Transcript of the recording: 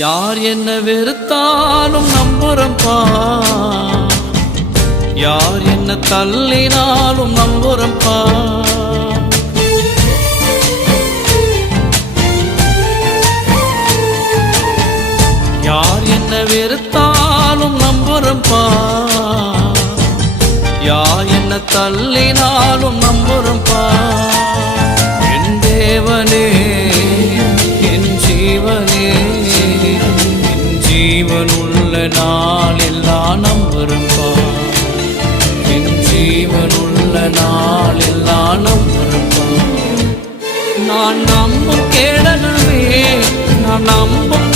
யார் என்ன வெறுத்தாலும் நம்புறம்பா, யார் என்ன தள்ளினாலும் நம்புறம்பா. யார் என்ன வெறுத்தாலும் நம்புறம்பா, யார் என்ன தள்ளினாலும் நம்புறம்பா. என் தேவனே என் ஜீவனே, என் ஜீவன் உள்ள நாள் எல்லாம் நம்புறம்பா, என் ஜீவன் உள்ள நாள் எல்லாம் நம்புறம்பா. நான் நம்பும் கேடனவே, நான் நம்பும்